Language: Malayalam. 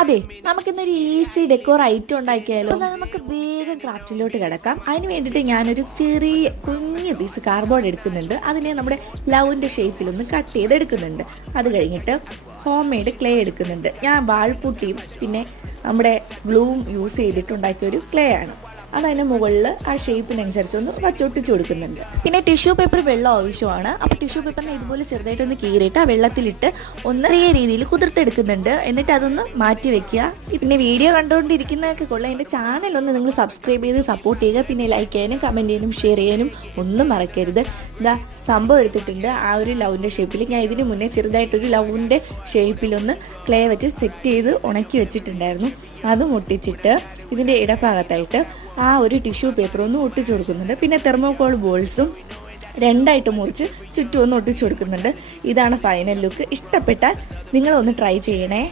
അതെ, നമുക്കിന്നൊരു ഈസി ഡെക്കോർ ഐറ്റം ഉണ്ടാക്കിയാലോ. നമുക്ക് വേഗം ക്രാഫ്റ്റിലോട്ട് കിടക്കാം. അതിന് വേണ്ടിയിട്ട് ഞാനൊരു ചെറിയ കുഞ്ഞു പീസ് കാർഡ്ബോർഡ് എടുക്കുന്നുണ്ട്. അതിനെ നമ്മുടെ ലവിൻ്റെ ഷേപ്പിലൊന്ന് കട്ട് ചെയ്തെടുക്കുന്നുണ്ട്. അത് കഴിഞ്ഞിട്ട് ഹോം മെയ്ഡ് ക്ലേ എടുക്കുന്നുണ്ട്. ഞാൻ വാൾപുട്ടിയും പിന്നെ നമ്മുടെ ഗ്ലൂവും യൂസ് ചെയ്തിട്ടുണ്ടാക്കിയ ഒരു ക്ലേ ആണ്. അതതിന് മുകളിൽ ആ ഷേപ്പിനനുസരിച്ചൊന്ന് വച്ചൊട്ടിച്ച് കൊടുക്കുന്നുണ്ട്. പിന്നെ ടിഷ്യൂ പേപ്പർ വെള്ളം ആവശ്യമാണ്. അപ്പോൾ ടിഷ്യൂ പേപ്പറിനെ ഇതുപോലെ ചെറുതായിട്ടൊന്ന് കീറിയിട്ട് ആ വെള്ളത്തിലിട്ട് ഒന്ന് ചെറിയ രീതിയിൽ കുതിർത്തെടുക്കുന്നുണ്ട്. എന്നിട്ട് അതൊന്ന് മാറ്റി വെക്കുക. പിന്നെ വീഡിയോ കണ്ടുകൊണ്ടിരിക്കുന്നതൊക്കെ കൊള്ളാം. എൻ്റെ ചാനലൊന്ന് നിങ്ങൾ സബ്സ്ക്രൈബ് ചെയ്ത് സപ്പോർട്ട് ചെയ്യുക. പിന്നെ ലൈക്ക് ചെയ്യാനും കമൻറ്റ് ചെയ്യാനും ഷെയർ ചെയ്യാനും ഒന്നും മറക്കരുത്. ഇതാ സംഭവം എടുത്തിട്ടുണ്ട്. ആ ഒരു ലവിൻ്റെ ഷേപ്പിൽ ഞാൻ ഇതിന് മുന്നേ ചെറുതായിട്ടൊരു ലവിൻ്റെ ഷേപ്പിലൊന്ന് ക്ലേ വെച്ച് സെറ്റ് ചെയ്ത് ഉണക്കി വെച്ചിട്ടുണ്ടായിരുന്നു. അതും ഒട്ടിച്ചിട്ട് ഇതിൻ്റെ ഇടഭാഗത്തായിട്ട് ആ ഒരു ടിഷ്യൂ പേപ്പർ ഒന്ന് ഒട്ടിച്ചു കൊടുക്കുന്നുണ്ട്. പിന്നെ തെർമോകോൾ ബോൾസും രണ്ടായിട്ട് മുറിച്ച് ചുറ്റും ഒന്ന് ഒട്ടിച്ചു കൊടുക്കുന്നുണ്ട്. ഇതാണ് ഫൈനൽ ലുക്ക്. ഇഷ്ടപ്പെട്ടാൽ നിങ്ങളൊന്ന് ട്രൈ ചെയ്യണേ.